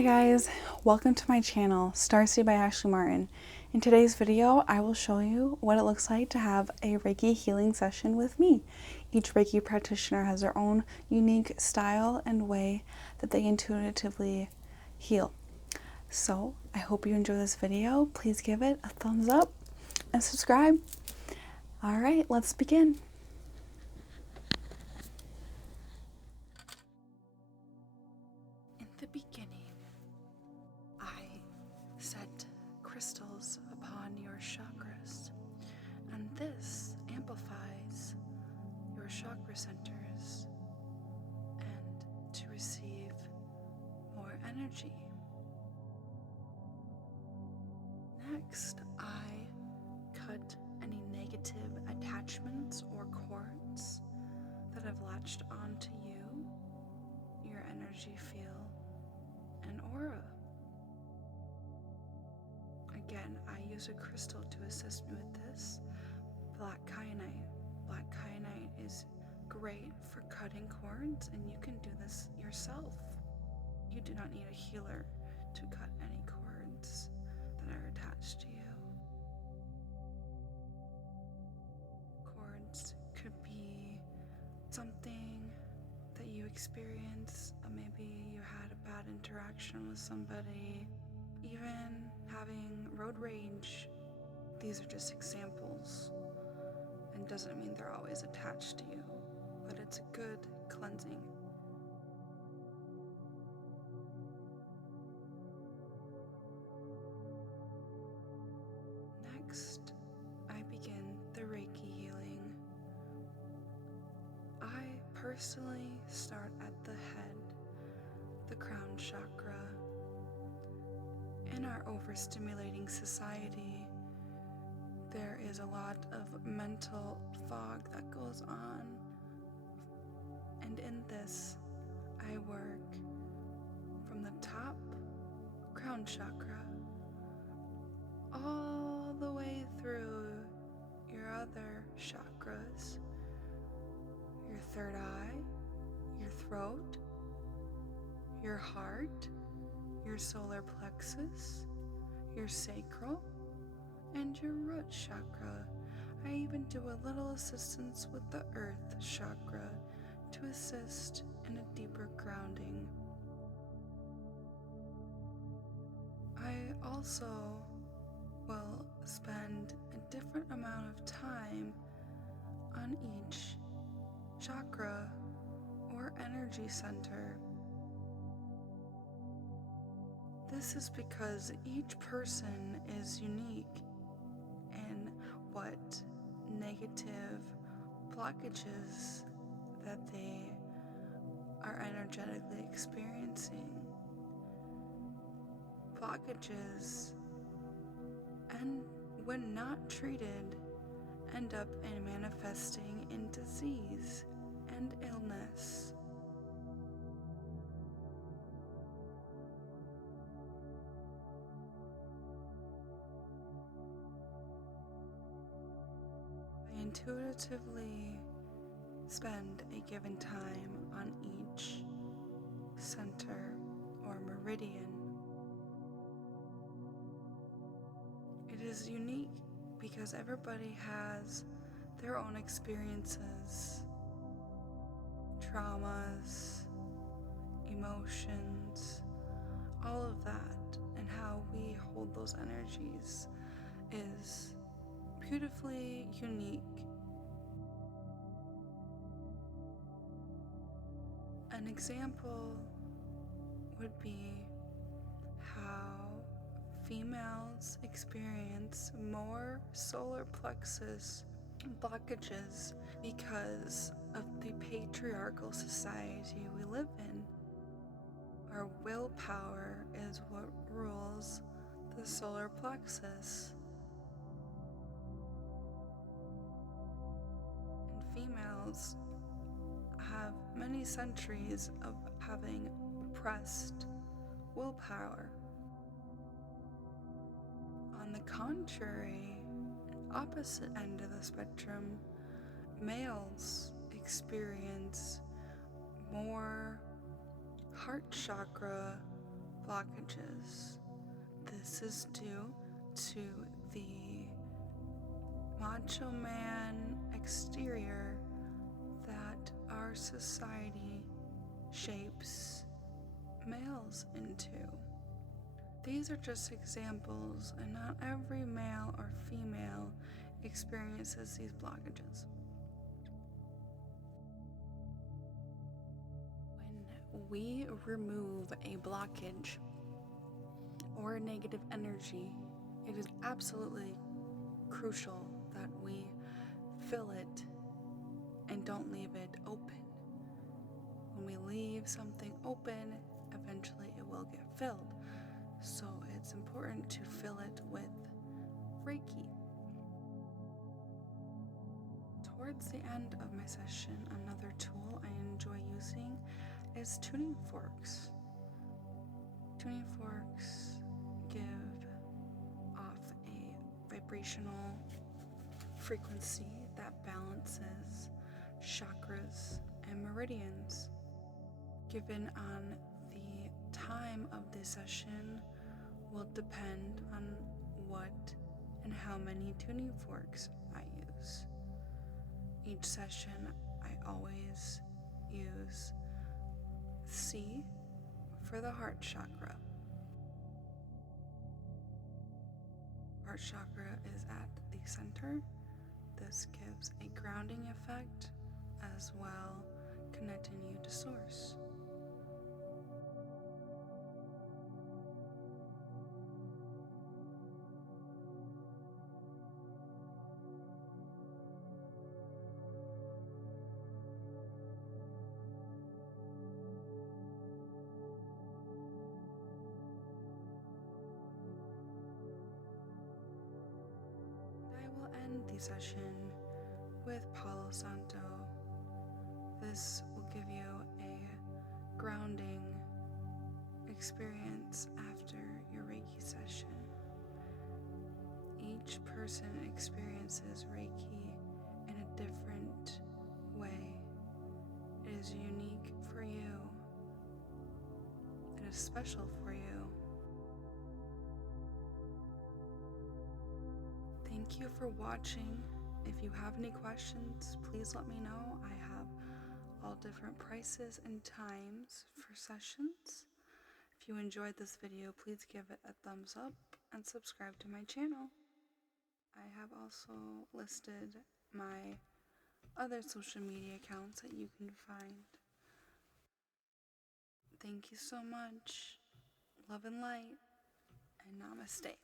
Hi guys, welcome to my channel, Starseed by Ashley Martin. In today's video, I will show you what it looks like to have a Reiki healing session with me. Each Reiki practitioner has their own unique style and way that they intuitively heal. So I hope you enjoy this video. Please give it a thumbs up and subscribe. All right, let's begin. In the beginning, I set crystals upon your chakras, and this amplifies your chakra centers and to receive more energy. Next, I cut any negative attachments or cords that have latched onto you, your energy field, and aura. Again, I use a crystal to assist me with this, black kyanite. Black kyanite is great for cutting cords, and you can do this yourself. You do not need a healer to cut any cords that are attached to you. Cords could be something that you experience, maybe you had a bad interaction with somebody, even having road rage. These are just examples, and doesn't mean they're always attached to you, but it's a good cleansing. Next, I begin the Reiki healing. I personally start at the head, the crown chakra. In our overstimulating society, there is a lot of mental fog that goes on, and in this, I work from the top crown chakra all the way through your other chakras, your third eye, your throat, your heart, your solar plexus, your sacral, and your root chakra. I even do a little assistance with the earth chakra to assist in a deeper grounding. I also will spend a different amount of time on each chakra or energy center. This is because each person is unique in what negative blockages that they are energetically experiencing. Blockages, and when not treated, end up in manifesting in disease and illness. I intuitively spend a given time on each center or meridian. It is unique because everybody has their own experiences, traumas, emotions, all of that, and how we hold those energies is beautifully unique. An example would be how females experience more solar plexus blockages because of the patriarchal society we live in. Our willpower is what rules the solar plexus. And females have many centuries of having oppressed willpower. On the contrary, opposite end of the spectrum, males experience more heart chakra blockages. This is due to the macho man exterior that our society shapes males into. These are just examples, and not every male or female experiences these blockages. When we remove a blockage or a negative energy, it is absolutely crucial that we fill it and don't leave it open. When we leave something open, eventually it will get filled. So it's important to fill it with Reiki. Towards the end of my session, another tool I enjoy using is tuning forks. Tuning forks give off a vibrational frequency that balances chakras and meridians. Given on the time of the session will depend on what and how many tuning forks I use. Each session I always use C for the heart chakra. Heart chakra is at the center. This gives a grounding effect as well, connecting you to source. I will end the session with Palo Santo. This will give you a grounding experience after your Reiki session. Each person experiences Reiki in a different way. It is unique for you. It is special for you. Thank you for watching. If you have any questions, please let me know. I have all different prices and times for sessions. If you enjoyed this video, please give it a thumbs up and subscribe to my channel. I have also listed my other social media accounts that you can find. Thank you so much. Love and light, and namaste.